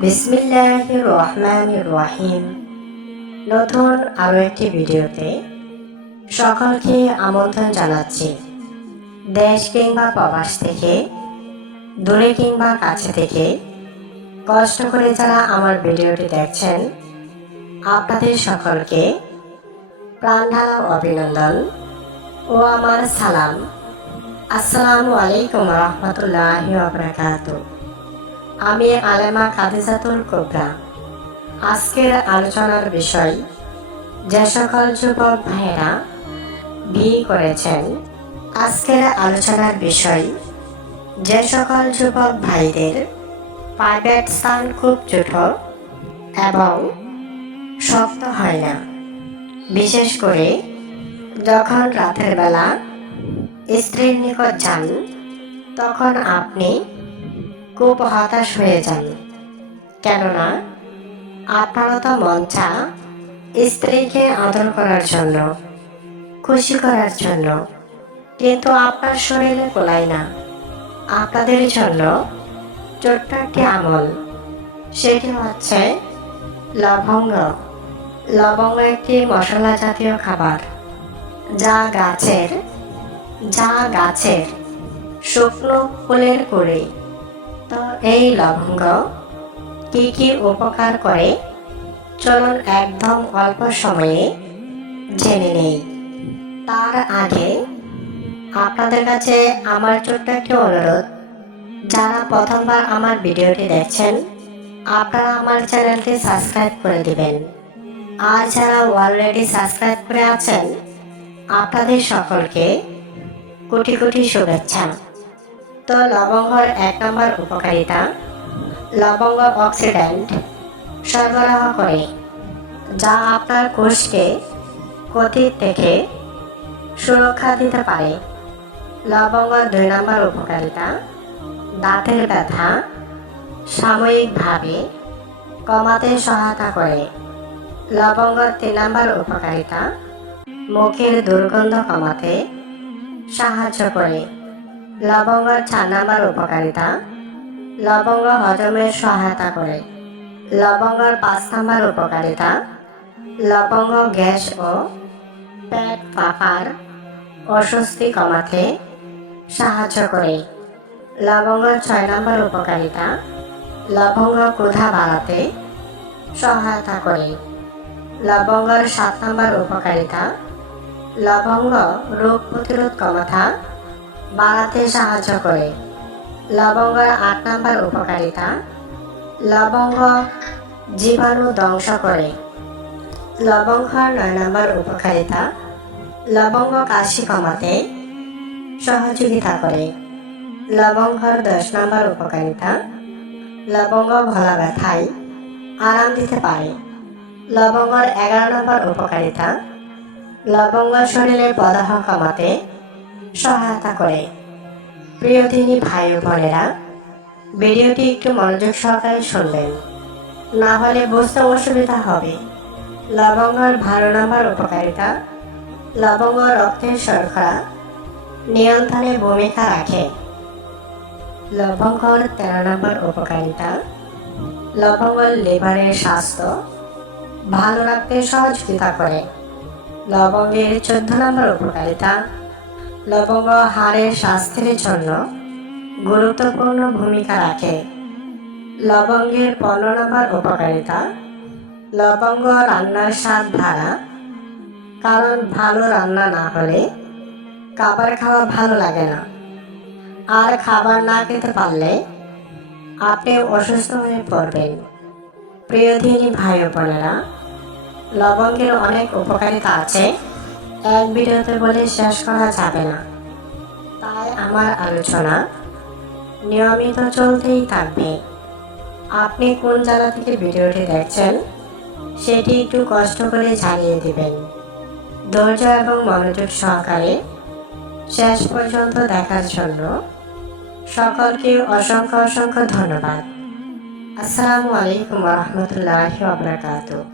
বিসমিল্লাহির রহমানির রহিম। নতুন আরও একটি ভিডিওতে সকলকে আমন্ত্রণ জানাচ্ছি। দেশ কিংবা প্রবাস থেকে, দূরে কিংবা কাছে থেকে কষ্ট করে যারা আমার ভিডিওটি দেখছেন, আপনাদের সকলকে প্রাণঢালা অভিনন্দন ও আমার সালাম। আসসালামু আলাইকুম রহমতুল্লাহি ওয়া বারাকাতুহু। আমি আলেমা খাদিজাতুল কুবরা। আজকের আলোচনার বিষয়, যে সকল যুবক ভাইয়েরা বিয়ে করেছেন। আজকের আলোচনার বিষয়, যে সকল যুবক ভাইদের প্রাইভেট স্থান খুব ছোট এবং শক্ত হয় না, বিশেষ করে যখন রাতের বেলা স্ত্রীর নিকট যান, তখন আপনি খুব হতাশ হয়ে যান। কেননা আপনারও তো মন চা স্ত্রীকে আদর করার জন্য, খুশি করার জন্য, কিন্তু আপনার শরীরে কোলায় না। আপনাদের জন্য ছোট্ট একটি আমল, সেটি হচ্ছে লবঙ্গ। লবঙ্গ একটি মশলা জাতীয় খাবার, যা গাছের শুকনো ফুলের কুড়ি। তো এই লবঙ্গ কি কি উপকার করে, চলুন একদম অল্প সময়ে জেনে নেই। তার আগে আপনাদের কাছে আমার ছোট্ট একটি অনুরোধ, যারা প্রথমবার আমার ভিডিওটি দেখছেন, আপনারা আমার চ্যানেলটি সাবস্ক্রাইব করে দিবেন। আর যারা অলরেডি সাবস্ক্রাইব করে আছেন, আপনাদের সকলকে কোটি কোটি শুভেচ্ছা। তো লবঙ্গর 1 নম্বর উপকারিতা, লবঙ্গ অক্সিডেন্ট সরবরাহ করে, যা আপনার কোষকে ক্ষতি থেকে সুরক্ষা দিতে পারে। লবঙ্গ 2 নম্বর উপকারিতা, দাঁতের ব্যথা সাময়িকভাবে কমাতে সহায়তা করে। লবঙ্গ 3 নম্বর উপকারিতা, মুখের দুর্গন্ধ কমাতে সাহায্য করে। লবঙ্গ 4 নম্বর উপকারিতা, লবঙ্গ হজমের সহায়তা করে। লবঙ্গর 5 নম্বর উপকারিতা, লবঙ্গ গ্যাস ও পেট ফাঁপার অস্বস্তি কমাতে সাহায্য করে। লবঙ্গ 6 নম্বর উপকারিতা, লবঙ্গ ক্ষুধা বাড়াতে সহায়তা করে। লবঙ্গর 7 নম্বর উপকারিতা, লবঙ্গ রোগ প্রতিরোধ ক্ষমতা বাড়াতে সাহায্য করে। লবঙ্গর 8 নম্বর উপকারিতা, লবঙ্গ জীবাণু ধ্বংস করে। লবঙ্গর 9 নম্বর উপকারিতা, লবঙ্গ কাশি কমাতে সহযোগিতা করে। লবঙ্গর 10 নম্বর উপকারিতা, লবঙ্গ গলা ব্যথায় আরাম দিতে পারে। লবঙ্গর 11 নম্বর উপকারিতা, লবঙ্গ শরীরে প্রদাহ কমাতে সহায়তা করে। প্রিয় দিনী ভাই ও বোনেরা, ভিডিওটি একটু মনোযোগ সহকারে শুনবেন, না হলে বুঝতে অসুবিধা হবে। লবঙ্গর 12 নম্বর উপকারিতা, লবঙ্গ রক্তের শর্করা নিয়ন্ত্রণে ভূমিকা রাখে। লবঙ্গর 13 নম্বর উপকারিতা, লবঙ্গ লিভারের স্বাস্থ্য ভালো রাখতে সহযোগিতা করে। লবঙ্গের 14 নম্বর উপকারিতা, লবঙ্গ হাড়ের স্বাস্থ্যের জন্য গুরুত্বপূর্ণ ভূমিকা রাখে। লবঙ্গের 15 নম্বর উপকারিতা, লবঙ্গ রান্নার স্বাদ বাড়া, কারণ ভালো রান্না না হলে খাবার খাওয়া ভালো লাগে না। আর খাবার না খেতে পারলে আপনি অসুস্থ হয়ে পড়বেন। প্রিয় দিনী ভাই ও বোনেরা, লবঙ্গের অনেক উপকারিতা আছে, এক ভিডিওতে বলে শেষ করা যাবে না। তাই আমার আলোচনা নিয়মিত চলতেই থাকবে। আপনি কোন জায়গা থেকে ভিডিওটি দেখছেন, সেটি একটু কষ্ট করে জানিয়ে দিবেন। ধৈর্য এবং মনোযোগ সহকারে শেষ পর্যন্ত দেখার জন্য সকলকে অসংখ্য অসংখ্য ধন্যবাদ। আসসালামু আলাইকুম রহমতুল্লাহি ওয়া বারাকাতুহু।